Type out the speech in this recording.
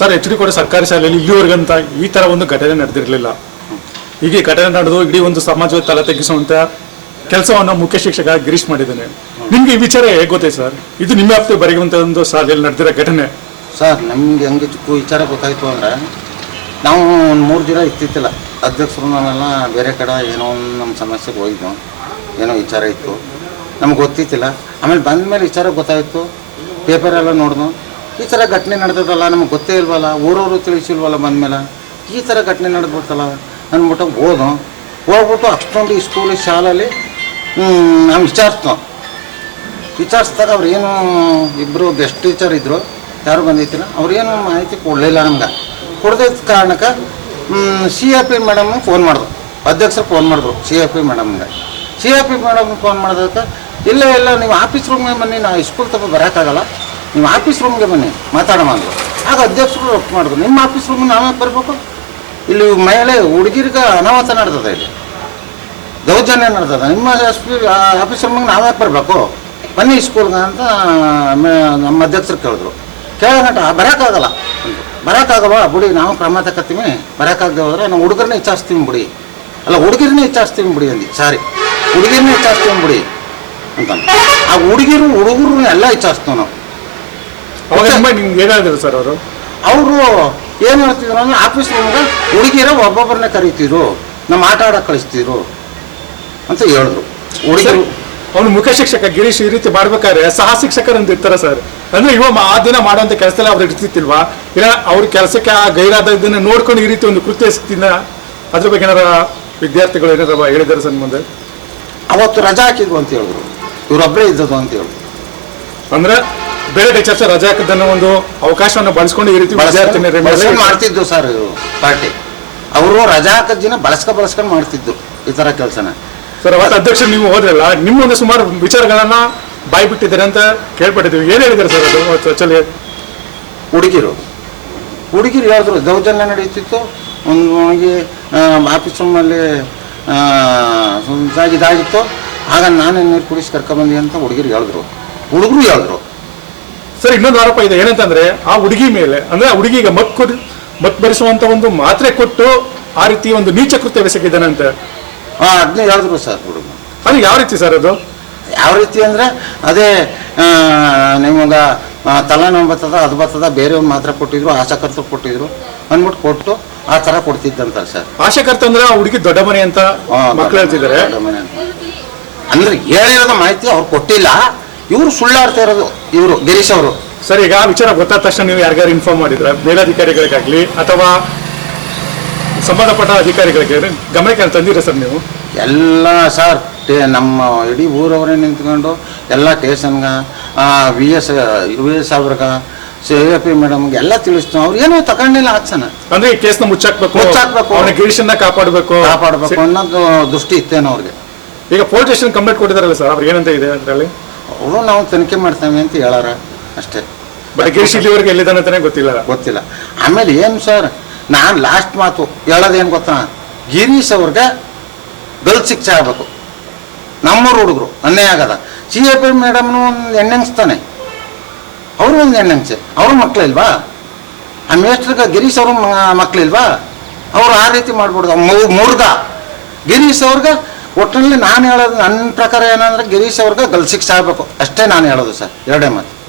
Sir, H D ಕೋಟೆ ಸರ್ಕಾರಿ ಶಾಲೆಯಲ್ಲಿ ಇಲ್ಲಿವರೆಗಂತ ಈ ತರ ಒಂದು ಘಟನೆ ನಡೆದಿರಲಿಲ್ಲ. ಹೀಗೆ ಘಟನೆ ನಡೆದು ಇಡೀ ಒಂದು ಸಮಾಜದ ತಲೆ ತೆಗಿಸುವಂತ ಕೆಲಸವನ್ನು ಮುಖ್ಯ ಶಿಕ್ಷಕ ಗಿರೀಶ್ ಮಾಡಿದ್ದಾನೆ. ನಿಮ್ಗೆ ಈ ವಿಚಾರ ಹೇಗೆ ಗೊತ್ತೇ ಸರ್? ಇದು ನಿಮ್ಮ ವ್ಯಾಪ್ತಿ ಬರೆಯುವಂತ ಒಂದು ಶಾಲೆಯಲ್ಲಿ ನಡೆದಿರೋ ಘಟನೆ. ಸರ್, ನಮ್ಗೆ ಹೆಂಗೆ ವಿಚಾರ ಗೊತ್ತಾಯ್ತು ಅಂದ್ರೆ, ನಾವು ಒಂದು ಮೂರು ದಿನ ಇತ್ತಿತ್ತಿಲ್ಲ ಅಧ್ಯಕ್ಷರು ನಾನೆಲ್ಲ ಬೇರೆ ಕಡೆ ಏನೋ ಒಂದು ನಮ್ಮ ಸಮಸ್ಯೆಗೆ ಹೋಗಿದ್ವು. ಏನೋ ವಿಚಾರ ಇತ್ತು. ನಮ್ಗೆ ಗೊತ್ತಿತ್ತಿಲ್ಲ. ಆಮೇಲೆ ಬಂದ ಮೇಲೆ ವಿಚಾರ ಗೊತ್ತಾಯಿತು. ಪೇಪರೆಲ್ಲ ನೋಡ್ದು ಈ ಥರ ಘಟನೆ ನಡೆದದಲ್ಲ, ನಮಗೆ ಗೊತ್ತೇ ಇಲ್ವಲ್ಲ, ಊರವರು ತಿಳಿಸಿಲ್ವಲ್ಲ ಬಂದಮೇಲೆ ಈ ಥರ ಘಟನೆ ನಡೆದ್ಬಿಡ್ತಲ್ಲ ಅಂದ್ಬಿಟ್ಟು ಓದು ಹೋಗ್ಬಿಟ್ಟು ಅಷ್ಟೊಂದು ಈ ಸ್ಕೂಲ್ ಶಾಲೆಯಲ್ಲಿ ನಾವು ವಿಚಾರಿಸ್ತು ವಿಚಾರಿಸಿದಾಗ ಅವ್ರು ಏನು ಇಬ್ಬರು ಗೆಸ್ಟ್ ಟೀಚರ್ ಇದ್ದರು ಯಾರು ಬಂದಿತ್ತಿಲ್ಲ ಅವ್ರೇನು ಮಾಹಿತಿ ಕೊಡಲಿಲ್ಲ ನಮ್ಗೆ. ಕೊಡದಿದ್ದ ಕಾರಣಕ್ಕೆ C A P madam phone ಮಾಡಿದ್ರು. ಅಧ್ಯಕ್ಷರು ಫೋನ್ ಮಾಡಿದ್ರು C A P ಮೇಡಮ್ಗೆ C A P madam phone ಮಾಡಿದಕ್ಕೆ, ಇಲ್ಲ ಇಲ್ಲ ನೀವು ಆಫೀಸ್ ರೂಮ್ಗೆ ಬನ್ನಿ ನಾವು ಸ್ಕೂಲ್ ತಪ್ಪ ಬರೋಕ್ಕಾಗಲ್ಲ. ನೀವು ಆಫೀಸ್ ರೂಮ್ಗೆ ಬನ್ನಿ ಮಾತಾಡೋಣ ಆಗ ಅಧ್ಯಕ್ಷರು ಮಾಡಿದ್ರು. ನಿಮ್ಮ ಆಫೀಸ್ ರೂಮ್ ನಾವೇ ಬರಬೇಕು? ಇಲ್ಲಿ ಮಹಿಳೆ, ಹುಡುಗಿರಿಗೆ ಅನಾಹುತ ನಡೆದದೆ ಇಲ್ಲಿ. ದೌರ್ಜನ್ಯ ನಡ್ದದ. ನಿಮ್ಮ ಆಫೀಸ್ ರೂಮಿಗೆ ನಾವೇ ಬರಬೇಕು? ಬನ್ನಿ ಸ್ಕೂಲ್ಗೆ ಅಂತ ನಮ್ಮ ಅಧ್ಯಕ್ಷರು ಕೇಳಿದ್ರು. ಕೇಳೋಣ ಬರೋಕ್ಕಾಗಲ್ಲ ಅಂದ್ರು. ಬಿಡಿ, ನಾವು ಕ್ರಮ ತಗೋತೀವಿ ಬರೋಕ್ಕಾಗದೆ ಹೋದ್ರೆ ನಾವು ಹುಡುಗರನ್ನೇ ಹೆಚ್ಚಾಸ್ತೀವಿ ಬಿಡಿ. ಅಲ್ಲ ಹುಡುಗಿರನ್ನೇ ಹೆಚ್ಚಾಸ್ತೀವಿ ಬಿಡಿ ಅಂದು ಸಾರಿ. ಹುಡುಗಿರನ್ನೇ ಹೆಚ್ಚಾಸ್ತೀವಿ ಬಿಡಿ. ಅಂತ ಆ ಹುಡುಗಿರು ಹುಡುಗರು ಎಲ್ಲ ವಿಚಾರಿಸ್ತೀವಿ ನಾವು. ಅವಾಗ ನಿಮ್ಗೆ ಏನಾದ್ರು ಸರ್ ಅವರು? ಅವರು ಏನು ಹೇಳ್ತಿದ್ರು ಅಂದ್ರೆ ಆಫೀಸ್ ಒಳಗೆ ಹುಡುಗಿಯರ ಒಬ್ಬೊಬ್ಬರನ್ನೇ ಕರಿತಿದ್ರು ನಮ್ಮ ಆಟ ಆಡಕ್ಕೆ ಕಳಿಸ್ತಿದ್ರು ಅಂತ ಹೇಳಿದ್ರು. ಹುಡುಗರು ಅವನು ಮುಖ್ಯ ಶಿಕ್ಷಕ ಗಿರೀಶ್ ಈ ರೀತಿ ಮಾಡ್ಬೇಕಾದ್ರೆ ಸಹ ಶಿಕ್ಷಕರಂತ ಇರ್ತಾರೆ ಸರ್. ಅಂದ್ರೆ ಇವ ಆ ದಿನ ಮಾಡುವಂತ ಕೆಲಸದಲ್ಲಿ ಅವ್ರು ಇರ್ತಿತ್ತಿಲ್ವಾ ಇಲ್ಲ ಅವ್ರ ಕೆಲಸಕ್ಕೆ ಆ ಗೈರಾದ ಇದನ್ನ ನೋಡ್ಕೊಂಡು ಈ ರೀತಿ ಒಂದು ಕೃತ್ಯ ಎಸಗ್ತಿನ ಅದ್ರ ಬಗ್ಗೆ ಏನಾರ ವಿದ್ಯಾರ್ಥಿಗಳು ಏನಾರ ಹೇಳಿದಾರೆ ಸರ್ ಮುಂದೆ ಅವತ್ತು ರಜಾ ಹಾಕಿದ್ವು ಅಂತ ಹೇಳಿದ್ರು. ಇವರೊಬ್ಬರೇ ಇದ್ದದ್ದು ಅಂತ ಹೇಳಿದ್ರು. ಅಂದ್ರೆ ಬೇರೆ ಟೀಚರ್ಸ್ ರಜಾ ಹಾಕದನ್ನ ಒಂದು ಅವಕಾಶವನ್ನು ಬಳಸ್ಕೊಂಡು ಈ ರೀತಿ ಮಾಡ್ತಿದ್ದು ಸರ್ ಪಾರ್ಟಿ. ಅವರು ರಜಾ ಹಾಕದ ದಿನ ಬಳಸ್ಕ ಬಳಸ್ಕೊಂಡು ಮಾಡ್ತಿದ್ದು ಈ ತರ ಕೆಲಸನ. ಸರ್ ಅವತ್ತು ಅಧ್ಯಕ್ಷ ನೀವು ಹೋದ್ರಲ್ಲ ನಿಮ್ಮ ಒಂದು ಸುಮಾರು ವಿಚಾರಗಳನ್ನ ಬಾಯಿ ಬಿಟ್ಟಿದ್ದಾರೆ ಅಂತ ಕೇಳ್ಪಟ್ಟಿದ್ದೀವಿ. ಏನ್ ಹೇಳಿದ್ದಾರೆ ಸರ್ ಅದು ಚಲಿ? ಹುಡುಗಿರು. ಹುಡುಗಿರು ಹೇಳಿದ್ರು ದೌರ್ಜನ್ಯ ನಡೀತಿತ್ತು ಒಂದು ನನಗೆ ಆಫೀಸ್ ರೂಮಲ್ಲಿ ಇದಾಗಿ ಇದಾಗಿತ್ತು. ಆಗ ನಾನೇ ನೀರು ಕುಡಿಸಿ ಕರ್ಕೊಂಬಂದಿ ಅಂತ ಹುಡುಗಿರು ಹೇಳಿದ್ರು. ಹುಡುಗರು ಹೇಳಿದ್ರು. ಸರ್ ಇನ್ನೊಂದು ಆರೋಪ ಇದೆ. ಏನಂತಂದ್ರೆ ಆ ಹುಡುಗಿ ಮೇಲೆ ಅಂದ್ರೆ ಆ ಹುಡುಗಿಗೆ ಮತ್ ಕೊಡ್ ಮತ್ ಭರಿಸುವಂತ ಒಂದು ಮಾತ್ರೆ ಕೊಟ್ಟು ಆ ರೀತಿ ಒಂದು ನೀಚ ಕೃತ್ಯ ಬೆಸಗಿದ್ದಾನಂತೆ ಹಾಂ ಅದನ್ನೇ ಹೇಳಿದ್ರು ಸರ್ ಹುಡುಗ. ಅದು ಯಾವ ರೀತಿ ಸರ್ ಅದು? ಯಾವ ರೀತಿ ಅಂದರೆ ಅದೇ ನಿಮಗೆ ತಲೆನೋವು ಬರ್ತದ ಅದು ಬರ್ತದ ಬೇರೆ ಒಂದು ಮಾತ್ರೆ ಕೊಟ್ಟಿದ್ರು ಆಶಾಕರ್ತರು ಕೊಟ್ಟಿದ್ರು ಅಂದ್ಬಿಟ್ಟು ಕೊಟ್ಟು ಆ ಥರ ಕೊಡ್ತಿದ್ದಂತ ಸರ್. ಆಶಾಕರ್ತ ಅಂದ್ರೆ ಆ ಹುಡುಗಿ ದೊಡ್ಡ ಮನೆ ಅಂತ ಮಕ್ಕಳು ಮಕ್ಳು ಹೇಳ್ತಿದ್ದಾರೆ. ಅಂದ್ರೆ ಹೇಳಿರೋದು ಮಾಹಿತಿ ಅವ್ರು ಕೊಟ್ಟಿಲ್ಲ. ಇವರು ಸುಳ್ಳಾಡ್ತಾ ಇರೋದು ಇವರು ಗಿರೀಶ್ ಅವರು. ಸರಿ ಈಗ ಆ ವಿಚಾರ ಗೊತ್ತಾದ ತಕ್ಷಣ ನೀವು ಯಾರಿಗಾರು ಇನ್ಫಾರ್ಮ್ ಮಾಡಿದ್ರೆ ಮೇಲಾಧಿಕಾರಿಗಳಿಗಾಗ್ಲಿ ಅಥವಾ ಸಂಬಂಧಪಟ್ಟ ಅಧಿಕಾರಿಗಳಿಗೆ ಗಮನಕ್ಕೆ ತಂದಿರ ಸರ್ ನೀವು? ಎಲ್ಲ ಸರ್ ಟೇ ನಮ್ಮ ಇಡೀ ಊರವರೇ ನಿಂತ್ಕೊಂಡು ಎಲ್ಲ ಟೇಷನ್ಗೆ ವಿ ಎಸ್ ವಿ ಎಸ್ ಅವ್ರಿಗೆ ಸಿ ಎ ಪಿ ಮೇಡಮ್ಗೆ ಎಲ್ಲ ತಿಳಿಸ್ತು ಅವ್ರು ಏನೋ ತಗೊಂಡಿಲ್ಲ ಆಕ್ಷನ್ ಅಂದ್ರೆ ಈ ಕೇಸ್ನ ಮುಚ್ಚಾಕ್ಬೇಕು ಮುಚ್ಚಾಕ್ಬೇಕು. ಅವನ ಗಿರೀಶನ್ನ ಕಾಪಾಡಬೇಕು. ಕಾಪಾಡಬೇಕು ಅನ್ನೋದು ದೃಷ್ಟಿ ಇತ್ತೇನೋ ಅವ್ರಿಗೆ. ಈಗ ಪೊಲೀಸ್ ಸ್ಟೇಷನ್ ಕಂಪ್ಲೇಂಟ್ ಕೊಟ್ಟಿದಾರಲ್ಲ ಸರ್ ಅವ್ರಿಗೆ ಏನಂತ ಇದೆ ಅದರಲ್ಲಿ? ಅವರು ನಾವು ತನಿಖೆ ಮಾಡ್ತೇವೆ ಅಂತ ಹೇಳಾರ ಅಷ್ಟೇ. ಬಟ್ ಎಲ್ಲಿ ಇಲ್ಲಿವರೆಗೆ ಎಲ್ಲಿದ್ದಾನೆ ಗೊತ್ತಿಲ್ಲ. ಗೊತ್ತಿಲ್ಲ. ಆಮೇಲೆ ಏನು ಸರ್? ನಾನು ಲಾಸ್ಟ್ ಮಾತು ಹೇಳೋದೇನು ಗೊತ್ತಾ? ಗಿರೀಶ್ ಅವ್ರಿಗೆ ಗಲ್ ಶಿಕ್ಷೆ ಆಗಬೇಕು. ನಮ್ಮೂರು ಹುಡುಗರು ಅನ್ಯಾಯ ಆಗದ. ಸಿ ಎ ಪಿ ಮೇಡಮ್ನು ಒಂದು ಎಣ್ಣೆಂಗ್ಸ್ತಾನೆ ಅವರು ಒಂದು ಎಣ್ಣೆಂಗ್ಸೆ ಅವ್ರ ಮಕ್ಕಳಿಲ್ವಾ ಆ ಮೇಸ್ಟ್ರಿಗೆ ಗಿರೀಶ್ ಅವ್ರ ಮಕ್ಕಳಿಲ್ವಾ ಅವ್ರು ಆ ರೀತಿ ಮಾಡ್ಬಿಡ್ದು. ಮುರ್ದ. ಗಿರೀಶ್ ಅವ್ರಿಗೆ ಒಟ್ಟಿನಲ್ಲಿ ನಾನು ಹೇಳೋದು ನನ್ನ ಪ್ರಕಾರ ಏನಂದ್ರೆ ಗಿರೀಶ್ ಅವ್ರಿಗೆ ಗಲ್ ಶಿಕ್ಷೆ ಆಗಬೇಕು. ಅಷ್ಟೇ ನಾನು ಹೇಳೋದು ಸರ್, ಎರಡೇ ಮಾತು.